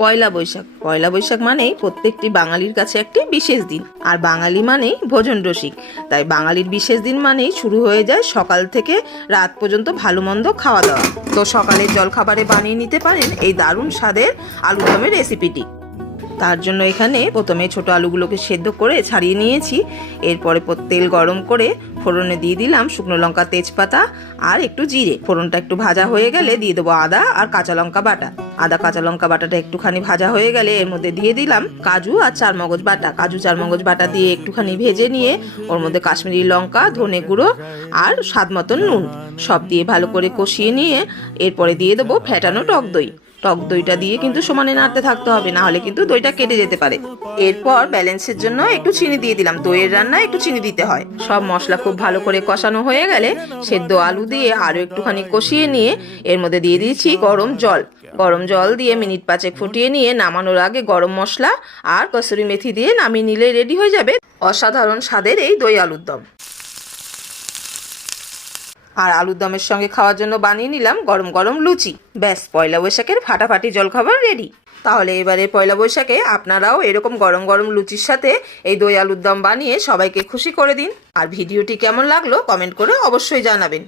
পয়লা বৈশাখ মানেই প্রত্যেকটি বাঙালির কাছে একটি বিশেষ দিন। আর বাঙালি মানেই ভোজন রসিক, তাই বাঙালির বিশেষ দিন মানেই শুরু হয়ে যায় সকাল থেকে রাত পর্যন্ত ভালো মন্দ খাওয়া দাওয়া। তো সকালের জলখাবারে বানিয়ে নিতে পারেন এই দারুণ স্বাদের আলুর দমের রেসিপিটি। তার জন্য এখানে প্রথমে ছোট আলুগুলোকে সেদ্ধ করে ছাড়িয়ে নিয়েছি। এরপরে তেল গরম করে ফোড়নে দিয়ে দিলাম শুকনো লঙ্কা, তেজপাতা আর একটু জিরে। ফোড়নটা একটু ভাজা হয়ে গেলে দিয়ে দেবো আদা আর কাঁচা লঙ্কা বাটা। আদা কাঁচা লঙ্কা বাটাটা একটুখানি ভাজা হয়ে গেলে এর মধ্যে দিয়ে দিলাম কাজু আর চারমগজ বাটা। কাজু চারমগজ বাটা দিয়ে একটুখানি ভেজে নিয়ে ওর মধ্যে কাশ্মীরি লঙ্কা, ধনে গুঁড়ো আর স্বাদ মতন নুন সব দিয়ে ভালো করে কষিয়ে নিয়ে এরপরে দিয়ে দেবো ফেটানো টক দই। টক দইটা দিয়ে কিন্তু সমানে নাড়তে থাকতে হবে, না হলে কিন্তু দইটা কেটে যেতে পারে। এরপর ব্যালেন্সের জন্য একটু চিনি দিয়ে দিলাম। দইয়ের রান্নায় একটু চিনি দিতে হয়। সব মশলা খুব ভালো করে কষানো হয়ে গেলে সেদ্ধ আলু দিয়ে আরো একটুখানি কষিয়ে নিয়ে এর মধ্যে দিয়ে দিয়েছি গরম জল। গরম জল দিয়ে মিনিট 5 ফুটিয়ে নিয়ে নামানোর আগে গরম মশলা আর কসুরি মেথি দিয়ে নামিয়ে নিলে রেডি হয়ে যাবে অসাধারণ স্বাদের এই দই আলুর দম। আর আলুর দমের সঙ্গে খাওয়ার জন্য বানিয়ে নিলাম গরম গরম লুচি। ব্যাস, পয়লা বৈশাখের ফাটাফাটি জলখাবার রেডি। তাহলে এবারে পয়লা বৈশাখে আপনারাও এরকম গরম গরম লুচির সাথে এই দই আলুর দম বানিয়ে সবাইকে খুশি করে দিন। আর ভিডিওটি কেমন লাগলো কমেন্ট করে অবশ্যই জানাবেন।